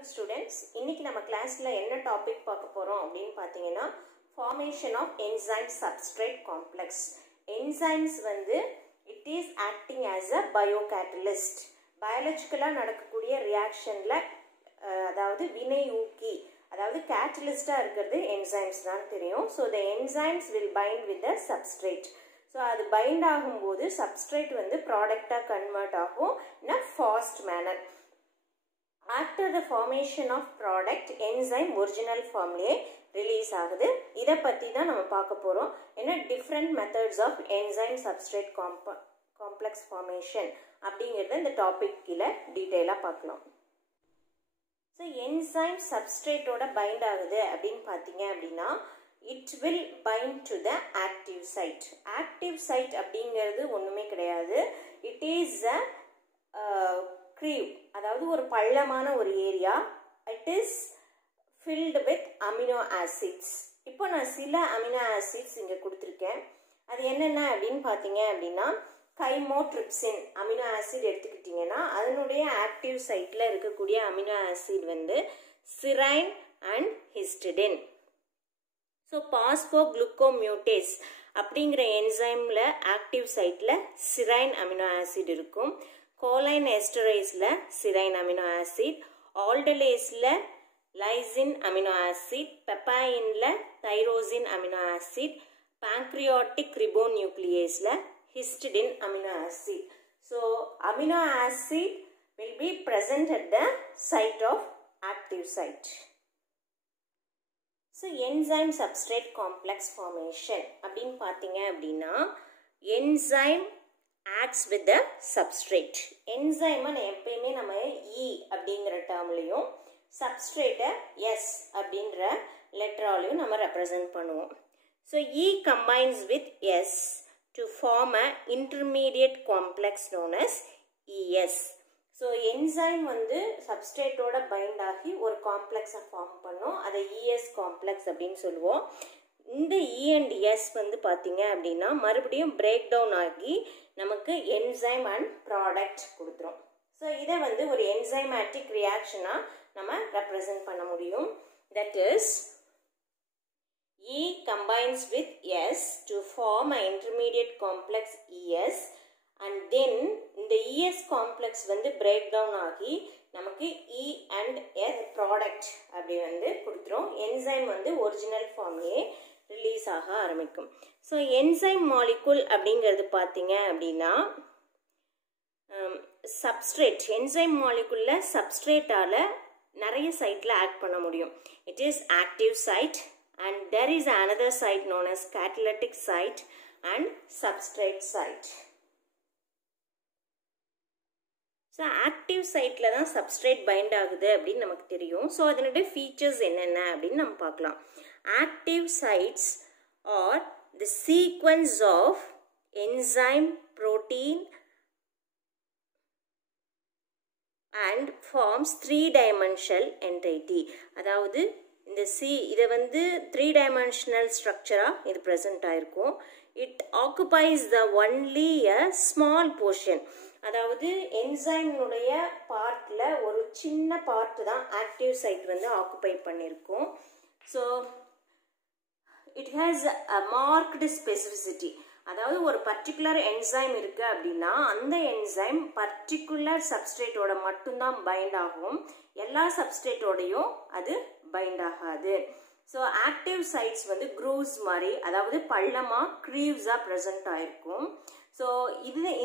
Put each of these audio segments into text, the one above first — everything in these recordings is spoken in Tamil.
Welcome students. இன்னைக்கு நம்ம கிளாஸ்ல என்ன டாபிக் பார்க்க போறோம் அப்படினு பாத்தீங்கன்னா formation of enzyme substrate complex. Enzymes வந்து it is acting as a biocatalyst. Biologically நடக்கக்கூடிய ரியாக்ஷன்ல அதாவது வினையூக்கி அதாவது catalyst-ஆ இருக்கிறது enzymes தான் தெரியும். So the enzymes will bind with the substrate. So அது bind ஆகும்போது substrate வந்து product-ஆ convert ஆகும் in a fast manner. After the formation of product, enzyme original formulae release ஆகுது. இதை பற்றி தான் நம்ம பார்க்க போகிறோம். என்ன different methods of enzyme substrate complex formation அப்படிங்கிறத இந்த டாபிக் கீழே டீட்டெயிலாக பார்க்கலாம். ஸோ enzyme substrateோட bind ஆகுது அப்படின்னு பார்த்தீங்க அப்படின்னா it will bind to the active site. Active site அப்படிங்கிறது ஒன்றுமே கிடையாது. It is a crew, அதாவது ஒரு பள்ளமான ஒரு area. It is filled with amino acids. இப்போ நான் சில அமினோ ஆசிட்ஸ் இங்கே கொடுத்துருக்கேன். அது என்னென்ன அப்படின்னு பார்த்தீங்க அப்படின்னா கைமோட்ரிப்சின் அமினோ ஆசிட் எடுத்துக்கிட்டிங்கன்னா அதனுடைய ஆக்டிவ் சைட்டில் இருக்கக்கூடிய அமினோ ஆசிட் வந்து serine and histidine. So phosphoglucomutase அப்படிங்கிற என்சைமில் ஆக்டிவ் சைட்டில் சிரைன் அமினோ ஆசிட் இருக்கும். கோலைன் எஸ்டரேஸில் சிரைன் அமினோ ஆசிட், ஆல்டலேஸில் லைசின் அமினோ ஆசிட், பெப்பாயினில் தைரோசின் அமினோ ஆசிட், pancreatic ribonucleaseல histidine amino acid. So amino acid will be present at the site of active site. So enzyme substrate complex formation அப்படின்னு பார்த்தீங்க அப்படின்னா enzyme acts with the substrate. enzyme எப்பயுமே நம்ம E அப்படிங்கிற டேர்ம்லையும் substrate S அப்படின்ற லெட்டராலையும் நம்ம ரெப்ரசன்ட் பண்ணுவோம். So E combines with S to form an intermediate complex known as ES. So enzyme வந்து substrateோட bind ஆகி ஒரு காம்ப்ளெக்ஸை ஃபார்ம் பண்ணும். அதை ES காம்ப்ளெக்ஸ் அப்படின்னு சொல்லுவோம். இந்த E and S வந்து பார்த்தீங்க அப்படின்னா மறுபடியும் பிரேக் டவுன் ஆகி நமக்கு enzyme and product கொடுத்துரும். ஸோ இதை வந்து ஒரு என்சைமேட்டிக் ரியாக்ஷனாக நம்ம ரெப்ரசன்ட் பண்ண முடியும். That is E combines with S to form an intermediate complex ES and then இந்த ES complex வந்து break down ஆகி நமக்கு E and S product அப்படி வந்து கொடுத்துரும். enzyme வந்து ஒரிஜினல் ஃபார்ம்லேயே ரிலீஸ் ஆக ஆரம்பிக்கும். ஸோ enzyme molecule அப்படிங்கிறது பார்த்தீங்க அப்படின்னா சப்ஸ்ட்ரேட் enzyme moleculeல சப்ஸ்ட்ரேட்டால நிறைய சைட்டில் ஆக்ட் பண்ண முடியும். It is active site and there is another site known as catalytic site and substrate site. So active siteல தான் substrate bind ஆகுது அப்படின்னு நமக்கு தெரியும். ஸோ அதனுடைய features என்னென்ன அப்படின்னு நம்ம பார்க்கலாம். Active sites are the sequence of enzyme, protein and forms three-dimensional entity. அதாவது இந்த இதை வந்து த்ரீ டைமென்ஷனல் ஸ்ட்ரக்சராக இது ப்ரெசென்ட் ஆகிருக்கும். It occupies the only a small portion. அதாவது என்சைம்னுடைய பார்ட்டில் ஒரு சின்ன பார்ட்டு தான் ஆக்டிவ் சைட் வந்து ஆக்குபை பண்ணியிருக்கும். So it has a marked specificity. அதாவது ஒரு பர்டிகுலர் என்சைம் இருக்குது அப்படின்னா அந்த என்சைம் பர்டிகுலர் சப்ஸ்ட்ரேட்டோட மட்டும்தான் பைண்ட் ஆகும். எல்லா சப்ஸ்ட்ரேட்டோடையும் அது பைண்ட் ஆகாது. ஸோ ஆக்டிவ் சைட்ஸ் வந்து க்ரூவ்ஸ் மாதிரி அதாவது பள்ளமாக க்ரீவ்ஸாக ப்ரெசென்ட் ஆகிருக்கும். ஸோ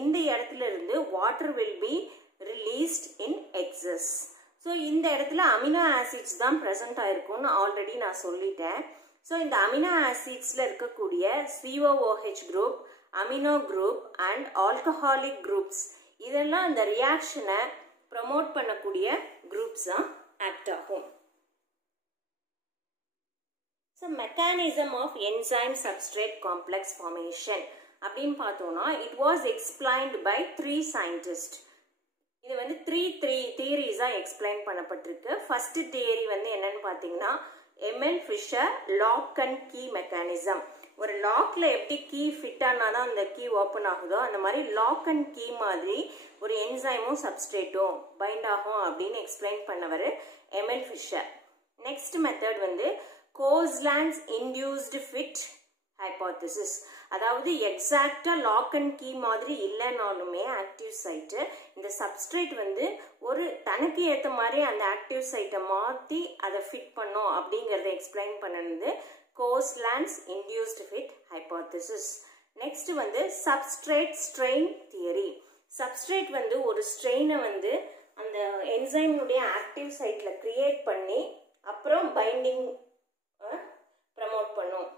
இந்த இடத்துல இருந்து water will be released in excess. So இந்த இடத்துல அமினோ ஆசிட்ஸ் தான் ப்ரெசென்ட் ஆகிருக்கும்னு ஆல்ரெடி நான் சொல்லிட்டேன். ஸோ இந்த அமினோ ஆசிட்ஸில் இருக்கக்கூடிய COOH group, amino group and alcoholic groups இதெல்லாம் இந்த ரியாக்ஷனை ப்ரமோட் பண்ணக்கூடிய குரூப்ஸாக ஆக்ட் ஆகும். So mechanism of enzyme substrate complex formation அப்படின்னு பார்த்தோம்னா it was explained by three scientists. இது வந்து த்ரீ தியரிஸாக எக்ஸ்பிளைன் பண்ணப்பட்டிருக்கு. ஃபர்ஸ்ட் தியரி வந்து என்னன்னு பார்த்தீங்கன்னா Emil Fischer lock and key mechanism. ஒரு லாக்ல எப்படி கீ ஃபிட் ஆனாதான் அந்த கீ ஓப்பன் ஆகுதோ அந்த மாதிரி லாக் அண்ட் கீ மாதிரி ஒரு என்சைமும் சப்ஸ்ட்ரேட்டும் பைண்ட் ஆகும் அப்படின்னு எக்ஸ்பிளைன் பண்ணவர் எமில் ஃபிஷர். நெக்ஸ்ட் மெத்தட் வந்து கோஸ்லாண்ட்ஸ் இன்டியூஸ்டு ஃபிட் ஹைபோதசிஸ். அதாவது எக்ஸாக்டா லாக் அண்ட் கீ மாதிரி இல்லைனாலுமே ஆக்டிவ் சைட்டு இந்த சப்ஸ்ட்ரேட் வந்து ஒரு தனக்கு ஏற்ற மாதிரி அந்த ஆக்டிவ் சைட்டை மாற்றி அதை ஃபிட் பண்ணும் அப்படிங்கிறத எக்ஸ்பிளைன் பண்ணது கோஸ்லாண்ட்ஸ் இன்டியூஸ்டு ஃபிட் ஹைபோதசிஸ். நெக்ஸ்ட் வந்து சப்ஸ்ட்ரேட் ஸ்ட்ரெயின் தியரி. சப்ஸ்ட்ரேட் வந்து ஒரு ஸ்ட்ரெயினை வந்து அந்த என்சைமுடைய ஆக்டிவ் சைட்ல கிரியேட் பண்ணி அப்புறம் பைண்டிங் ப்ரமோட் பண்ணும்.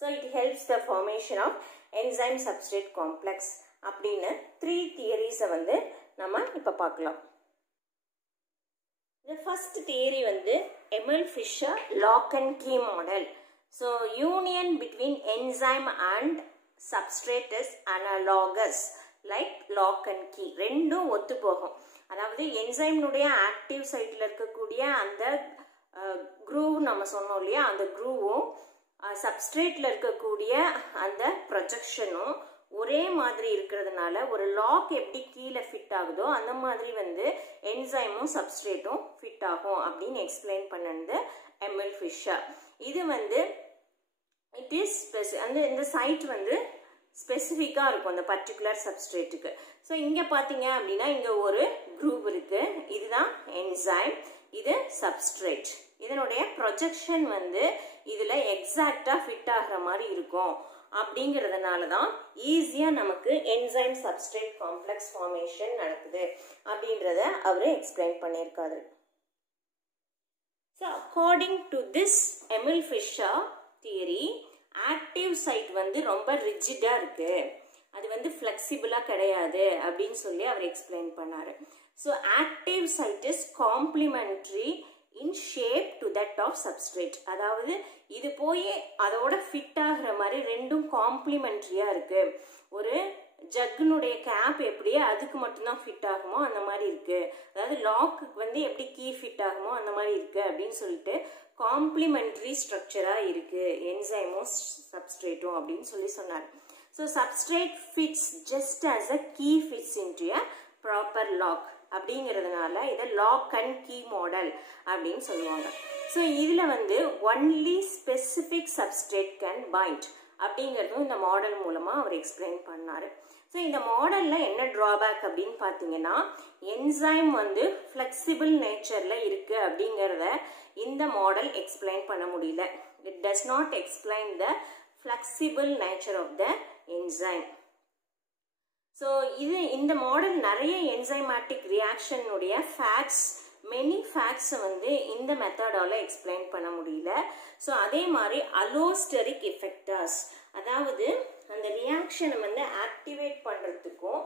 So it helps the formation of enzyme substrate complex அப்படின்னு 3 theories வந்து நம்ம இப்ப பார்க்கலாம். The first theory வந்து Emil Fischer lock and key model. So union between enzyme and substrate is analogous like lock and key. ரெண்டும் ஒத்து போகும். அதாவது என்சைம்னுடைய ஆக்டிவ் சைட்ல இருக்கக்கூடிய அந்த groove நம்ம சொன்னோம் இல்லையா, அந்த grooveம் சப்ஸ்ட்ரேட்ல இருக்கக்கூடிய அந்த ப்ரொஜெக்ஷனும் ஒரே மாதிரி இருக்கிறதுனால ஒரு லாக் எப்படி கீழே ஃபிட் ஆகுதோ அந்த மாதிரி வந்து என்சைமும் சப்ஸ்ட்ரேட்டும் ஃபிட் ஆகும் அப்படின்னு எக்ஸ்பிளைன் பண்ணது எமில் ஃபிஷர். இது வந்து இட் இஸ் அந்த இந்த சைட் வந்து ஸ்பெசிஃபிக்காக இருக்கும் அந்த பர்டிகுலர் சப்ஸ்ட்ரேட்டுக்கு. ஸோ இங்கே பார்த்தீங்க அப்படின்னா இங்கே ஒரு குரூப் இருக்கு, இதுதான் என்சைம், இது சப்ஸ்ட்ரேட். இதனுடைய ப்ரொஜெக்ஷன் வந்து இதுல எக்ஸாக்டா ஃபிட் ஆகிற மாதிரி இருக்கும். அப்படிங்கிறதுனால தான் ஈஸியா நமக்கு என்சைம் சப்ஸ்ட்ரேட் காம்ப்ளெக்ஸ் ஃபார்மேஷன் நடக்குது அப்படின்றத அவரு எக்ஸ்பிளைன் பண்ணியிருக்காரு. So according to this Emil Fischer theory active site வந்து ரொம்ப ரிஜிடா இருக்கு, அது வந்து ஃபிளெக்சிபிளா கிடையாது அப்படின்னு சொல்லி அவர் எக்ஸ்பிளைன் பண்ணாரு. So active site is complementary in shape to that of substrate. அதாவது இது போய் அதோட ஃபிட் ஆகிற மாதிரி ரெண்டும் காம்ப்ளிமெண்ட்ரியா இருக்கு. ஒரு ஜக்குனுடைய கேப் எப்படி அதுக்கு மட்டும்தான் ஃபிட் ஆகுமோ அந்த மாதிரி இருக்கு, அதாவது லாக்குக்கு வந்து எப்படி கீ ஃபிட் ஆகுமோ அந்த மாதிரி இருக்கு அப்படின்னு சொல்லிட்டு காம்ப்ளிமெண்ட்ரி ஸ்ட்ரக்சரா இருக்கு என்சைமும் சப்ஸ்ட்ரேட்டும் அப்படின்னு சொல்லி சொன்னார். So substrate fits just as a key fits into a proper lock அப்படிங்கிறதுனால இதை லாக் அண்ட் கீ மாடல் அப்படின்னு சொல்லுவாங்க. ஸோ இதில் வந்து only specific substrate can bind அப்படிங்கிறதும் இந்த மாடல் மூலமாக அவர் எக்ஸ்பிளைன் பண்ணார். ஸோ இந்த மாடலில் என்ன ட்ராபேக் அப்படின்னு பார்த்தீங்கன்னா என்சைம் வந்து ஃப்ளெக்சிபிள் நேச்சரில் இருக்குது அப்படிங்கிறத இந்த மாடல் எக்ஸ்பிளைன் பண்ண முடியல. It does not explain the flexible nature of the enzyme. So இந்த மாடல் நிறைய என்சைமேட்டிக் ரியாக்ஷனுடைய ஃபேக்ட்ஸ் மெனி ஃபேக்ட்ஸை வந்து இந்த மெத்தடால எக்ஸ்பிளைன் பண்ண முடியல. ஸோ அதே மாதிரி அலோஸ்டரிக் எஃபெக்டர்ஸ், அதாவது அந்த ரியாக்ஷனை வந்து ஆக்டிவேட் பண்ணுறதுக்கும்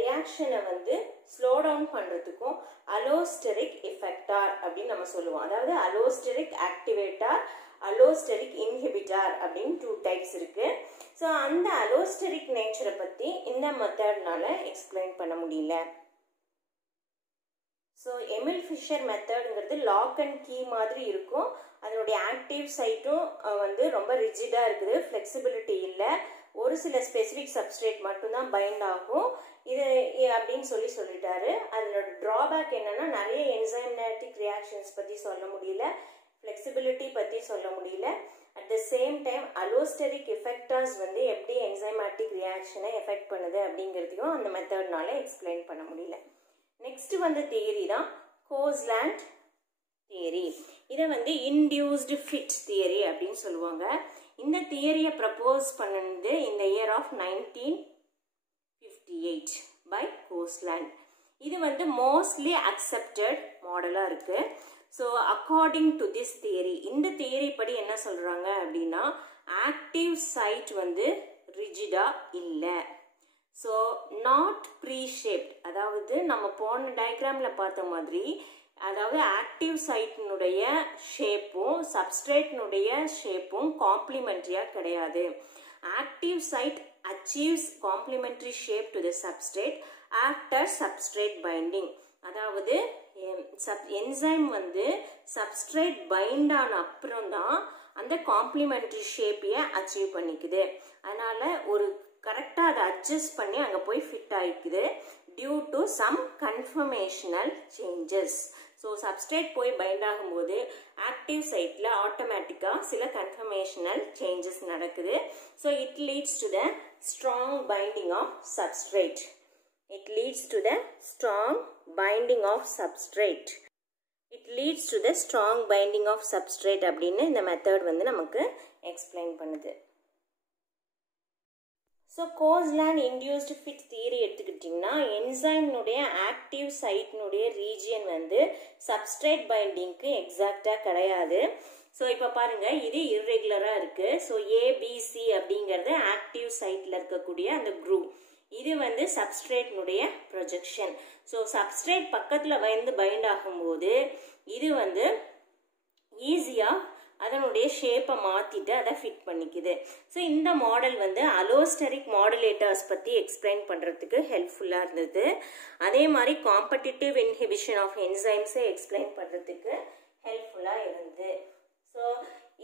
ரியாக்ஷனை வந்து ஸ்லோ டவுன் பண்ணுறதுக்கும் அலோஸ்டரிக் எஃபெக்டார் அப்படின்னு நம்ம சொல்லுவோம். அதாவது அலோஸ்டரிக் ஆக்டிவேட்டார், அலோஸ்டரிக் இன்ஹிபிட்டார் அப்படின்னு 2 டைப்ஸ் இருக்கு. ஸோ அந்த அலோஸ்டரிக் நேச்சரை பற்றி இந்த மெத்தட்னால எக்ஸ்பிளைன் பண்ண முடியல. ஸோ எமில் ஃபிஷர் மெத்தடுங்கிறது லாக் அண்ட் கீ மாதிரி இருக்கும், அதனுடைய ஆக்டிவ் சைட்டும் வந்து ரொம்ப ரிஜிடாக இருக்குது, ஃப்ளெக்சிபிலிட்டி இல்லை, ஒரு சில ஸ்பெசிஃபிக் சப்ஸ்ட்ரேட் மட்டும்தான் பைண்ட் ஆகும் இது அப்படின்னு சொல்லிட்டாரு. அதனோட ட்ராபேக் என்னன்னா நிறைய என்சைமேட்டிக் ரியாக்ஷன்ஸ் பற்றி சொல்ல முடியல, ஃப்ளெக்சிபிலிட்டி பற்றி சொல்ல முடியல. அட் த சேம் டைம் அலோஸ்டரிக் எஃபெக்டர்ஸ் வந்து எப்படி என்சைமேட்டிக் ரியாக்ஷனை எஃபெக்ட் பண்ணுது அப்படிங்கிறதையும் அந்த மெத்தட்னால எக்ஸ்பிளைன் பண்ண முடியல. நெக்ஸ்ட் வந்து தியரி தான் கோஸ்லாண்ட் தியரி. இதை வந்து இன்டியூஸ்டு ஃபிட் தியரி அப்படின்னு சொல்லுவாங்க. இந்த தியரியை ப்ரப்போஸ் பண்ணது இந்த இயர் ஆஃப் 1958 பை கோஸ்லாண்ட். இது வந்து மோஸ்ட்லி அக்செப்டட் மாடலாக இருக்கு. So according to this theory, இந்த தியரி படி என்ன சொல்றாங்க அப்படின்னா ஆக்டிவ் சைட் வந்து ரிஜிடா இல்லை. ஸோ நாட் ப்ரீஷேப்ட், அதாவது நம்ம போன டயக்ராம்ல பார்த்த மாதிரி அதாவது ஆக்டிவ் சைட்டினுடைய ஷேப்பும் சப்ஸ்ட்ரேட்னுடைய ஷேப்பும் காம்ப்ளிமெண்ட்ரியாக கிடையாது. Active site achieves complementary shape to the substrate after substrate binding. அதாவது என்சைம் வந்து சப்ஸ்ட்ரேட் பைண்ட் ஆன அப்புறம் தான் அந்த காம்ப்ளிமெண்டரி ஷேப்பையை அச்சீவ் பண்ணிக்குது. அதனால ஒரு கரெக்டாக அதை அட்ஜஸ்ட் பண்ணி அங்கே போய் ஃபிட் ஆகிக்குது due to some conformational changes. So substrate போய் பைண்ட் ஆகும்போது ஆக்டிவ் சைட்டில் ஆட்டோமேட்டிக்காக சில கன்ஃபர்மேஷனல் சேஞ்சஸ் நடக்குது. So it leads to the strong binding of substrate. It leads to the strong binding of substrate. It leads to the strong binding of substrate அப்படின்னு இந்த மெத்தட் வந்து நமக்கு எக்ஸ்பிளைன் பண்ணுது. So Koshland induced fit theory எடுத்துக்கிட்டிங்கன்னா என்சைம்னுடைய ஆக்டிவ் சைட்னுடைய ரீஜியன் வந்து சப்ஸ்ட்ரேட் பைண்டிங்க்கு எக்ஸாக்டாக கிடையாது. ஸோ இப்போ பாருங்கள், இது இர்ரெகுலராக இருக்குது. ஸோ ஏபிசி அப்படிங்கிறது ஆக்டிவ் சைட்டில் இருக்கக்கூடிய அந்த குரூப். இது வந்து சப்ஸ்ட்ரேட்னுடைய ப்ரொஜெக்ஷன். ஸோ சப்ஸ்ட்ரேட் பக்கத்தில் வந்து பைண்ட் ஆகும்போது இது வந்து ஈஸியாக அதனுடைய ஷேப்பை மாற்றிட்டு அதை ஃபிட் பண்ணிக்குது. ஸோ இந்த மாடல் வந்து அலோஸ்டரிக் மாடுலேட்டர்ஸ் பற்றி எக்ஸ்பிளைன் பண்ணுறதுக்கு ஹெல்ப்ஃபுல்லாக இருந்தது. அதே மாதிரி காம்படிட்டிவ் இன்ஹிபிஷன் ஆஃப் என்சைம்ஸை எக்ஸ்பிளைன் பண்ணுறதுக்கு ஹெல்ப்ஃபுல்லாக இருந்தது. ஸோ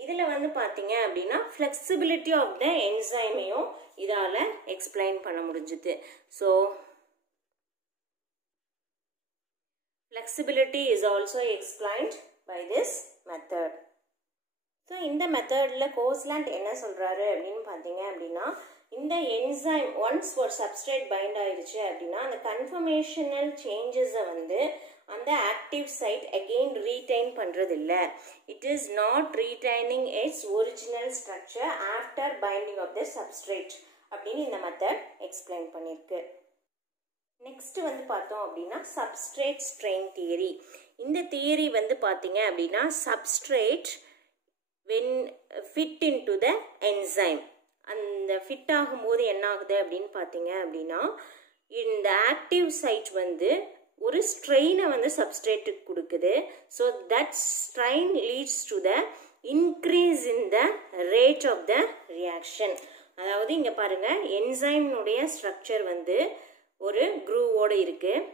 இதில் வந்து பார்த்தீங்க அப்படின்னா ஃப்ளெக்சிபிலிட்டி ஆஃப் த என்சைமையும் இதால் எக்ஸ்பிளைன் பண்ண முடிஞ்சுது. So flexibility is also explained by this method. So இந்த மெத்தடில் கோஸ்லாண்ட் என்ன சொல்கிறாரு அப்படின்னு பார்த்தீங்க அப்படின்னா, இந்த என்சைம் ஒன்ஸ் ஒரு சப்ஸ்ட்ரேட் பைண்ட் ஆயிடுச்சு அப்படின்னா அந்த கன்ஃபர்மேஷனல் சேஞ்சஸை வந்து அந்த ஆக்டிவ் சைட் அகெயின் ரீடைன் பண்ணுறதில்ல. It is not retaining its original structure after binding of the substrate அப்படின்னு இந்த மெத்தட் எக்ஸ்பிளைன் பண்ணியிருக்கு. நெக்ஸ்ட் வந்து பார்த்தோம் அப்படின்னா சப்ஸ்ட்ரேட் ஸ்ட்ரெயின் தியரி. இந்த தியரி வந்து பார்த்தீங்க அப்படின்னா substrate when fit into the enzyme அந்த ஃபிட் ஆகும்போது என்ன ஆகுது அப்படின்னு பார்த்தீங்க அப்படின்னா இந்த ஆக்டிவ் சைட் வந்து ஒரு ஸ்ட்ரெயினை வந்து சப்ஸ்ட்ரேட்டுக்கு கொடுக்குது. So that strain leads to the increase in the rate of the reaction. அதாவது இங்கே பாருங்கள், என்சைம்னுடைய ஸ்ட்ரக்சர் வந்து ஒரு குரூவோடு இருக்குது.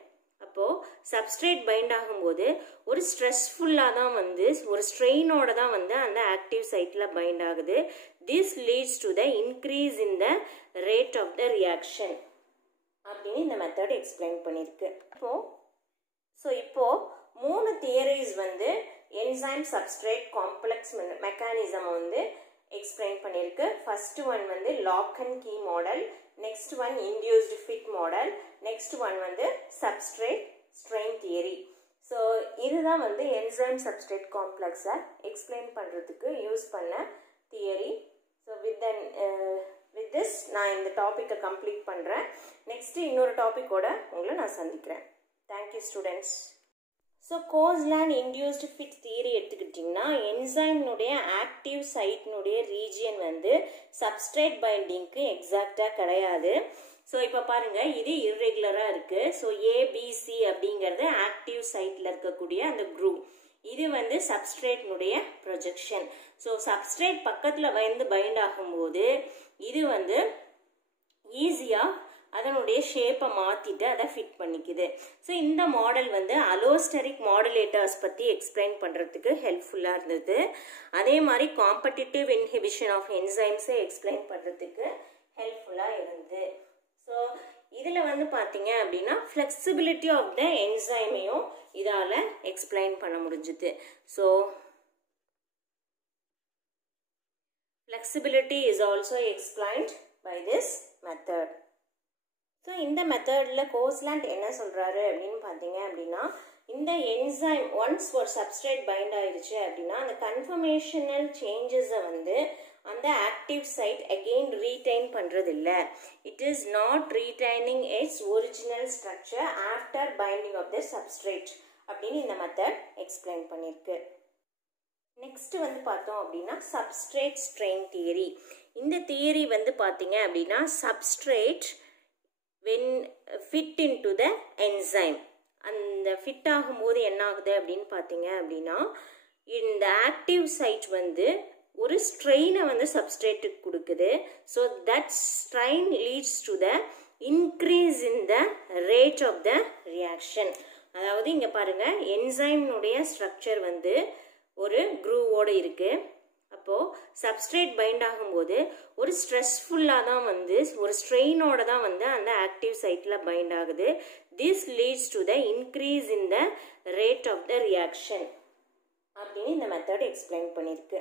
அப்போது சப்ஸ்ட்ரேட் பைண்ட் ஆகும்போது ஒரு ஸ்ட்ரெஸ்ஃபுல்லாக தான் வந்து ஒரு ஸ்ட்ரெயினோட தான் வந்து அந்த ஆக்டிவ் சைட்டில் பைண்ட் ஆகுது. This leads to the increase in the rate of the reaction அப்படின்னு இந்த மெத்தட் எக்ஸ்பிளைன் பண்ணியிருக்கு. இப்போது 3 தியரிஸ் வந்து என்சைம் சப்ஸ்ட்ரேட் காம்ப்ளெக்ஸ் மெக்கானிசம் வந்து எக்ஸ்பிளைன் பண்ணியிருக்கு. ஃபர்ஸ்ட் ஒன் வந்து lock and key model, next one induced fit model, next one வந்து சப்ஸ்ட்ரேட் ஸ்ட்ரெயின் தியரி. ஸோ இதுதான் வந்து என்சைம் சப்ஸ்ட்ரேட் காம்ப்ளெக்ஸை எக்ஸ்பிளைன் பண்ணுறதுக்கு யூஸ் பண்ண தியரி. ஸோ வித் திஸ் நான் இந்த டாப்பிக்கை கம்ப்ளீட் பண்ணுறேன். நெக்ஸ்ட்டு இன்னொரு டாப்பிக்கோட உங்களை நான் சந்திக்கிறேன். Thank you students. So Koshland induced fit theory எடுத்துக்கிட்டிங்கன்னா என்சைம்னுடைய ஆக்டிவ் சைட்னுடைய ரீஜியன் வந்து சப்ஸ்ட்ரேட் பைண்டிங்க்கு எக்ஸாக்டாக கிடையாது. ஸோ இப்போ பாருங்கள், இது இர்ரெகுலராக இருக்குது. ஸோ ஏபிசி அப்படிங்கிறது ஆக்டிவ் சைட்டில் இருக்கக்கூடிய அந்த குரூப். இது வந்து சப்ஸ்ட்ரேட்னுடைய ப்ரொஜெக்ஷன். ஸோ சப்ஸ்ட்ரேட் பக்கத்தில் வந்து பைண்ட் ஆகும்போது இது வந்து ஈஸியாக அதனுடைய ஷேப்பை மாற்றிட்டு அதை ஃபிட் பண்ணிக்குது. ஸோ இந்த மாடல் வந்து அலோஸ்டரிக் மாடுலேட்டர்ஸ் பற்றி எக்ஸ்பிளைன் பண்ணுறதுக்கு ஹெல்ப்ஃபுல்லாக இருந்தது. அதே மாதிரி காம்படிட்டிவ் இன்ஹிபிஷன் ஆஃப் என்சைம்ஸை எக்ஸ்பிளைன் பண்ணுறதுக்கு ஹெல்ப்ஃபுல்லாக இருந்தது. ஸோ இதில் வந்து பார்த்தீங்க அப்படின்னா ஃப்ளெக்சிபிலிட்டி ஆஃப் த என்சைமையும் இதால் எக்ஸ்பிளைன் பண்ண முடிஞ்சுது. So flexibility is also explained by this method. So இந்த மெத்தடில் கோஸ்லாண்ட் என்ன சொல்கிறாரு அப்படின்னு பார்த்தீங்க அப்படின்னா, இந்த என்சைம் ஒன்ஸ் ஒரு சப்ஸ்ட்ரேட் பைண்ட் ஆயிடுச்சு அப்படின்னா அந்த கன்ஃபர்மேஷனல் சேஞ்சஸை வந்து அந்த ஆக்டிவ் சைட் அகெயின் ரீடைன் பண்ணுறதில்ல. It is not retaining its original structure after binding of the substrate அப்படின்னு இந்த மெத்தட் எக்ஸ்பிளைன் பண்ணியிருக்கு. நெக்ஸ்ட் வந்து பார்த்தோம் அப்படின்னா சப்ஸ்ட்ரேட் ஸ்ட்ரெயின் தியரி. இந்த தியரி வந்து பார்த்தீங்க அப்படின்னா substrate when fit into the enzyme அந்த ஃபிட் ஆகும்போது என்ன ஆகுது அப்படின்னு பார்த்தீங்க அப்படின்னா இந்த ஆக்டிவ் சைட் வந்து ஒரு ஸ்ட்ரெயினை வந்து சப்ஸ்ட்ரேட்டுக்கு கொடுக்குது. So that strain leads to the increase in the rate of the reaction. அதாவது இங்கே பாருங்கள் என்சைம்னுடைய ஸ்ட்ரக்சர் வந்து ஒரு குரூவோடு இருக்குது. அப்போது சப்ஸ்ட்ரேட் பைண்ட் ஆகும்போது ஒரு ஸ்ட்ரெஸ்ஃபுல்லாக தான் வந்து ஒரு ஸ்ட்ரெயினோட தான் வந்து அந்த ஆக்டிவ் சைட்டில் பைண்ட் ஆகுது. This leads to the increase in the rate of the reaction அப்படின்னு இந்த மெத்தட் எக்ஸ்பிளைன் பண்ணியிருக்கு.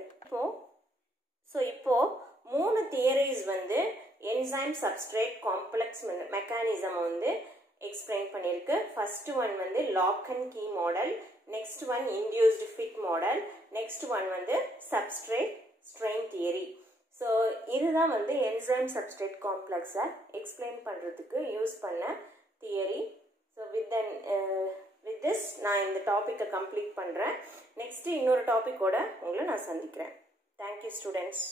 இப்போது 3 தியரிஸ் வந்து என்சைம் சப்ஸ்ட்ரேட் காம்ப்ளெக்ஸ் மெக்கானிசம் வந்து எக்ஸ்பிளைன் பண்ணியிருக்கு. ஃபர்ஸ்ட் ஒன் வந்து lock and key model, next one induced fit model, next one வந்து சப்ஸ்ட்ரேட் ஸ்ட்ரெயின் தியரி. ஸோ இதுதான் வந்து என்சைம் சப்ஸ்ட்ரேட் காம்ப்ளெக்ஸை எக்ஸ்பிளைன் பண்ணுறதுக்கு யூஸ் பண்ண தியரி. ஸோ வித் திஸ் நான் இந்த டாப்பிக்கை கம்ப்ளீட் பண்ணுறேன். நெக்ஸ்ட்டு இன்னொரு டாப்பிக்கோட உங்களை நான் சந்திக்கிறேன். Thank you students.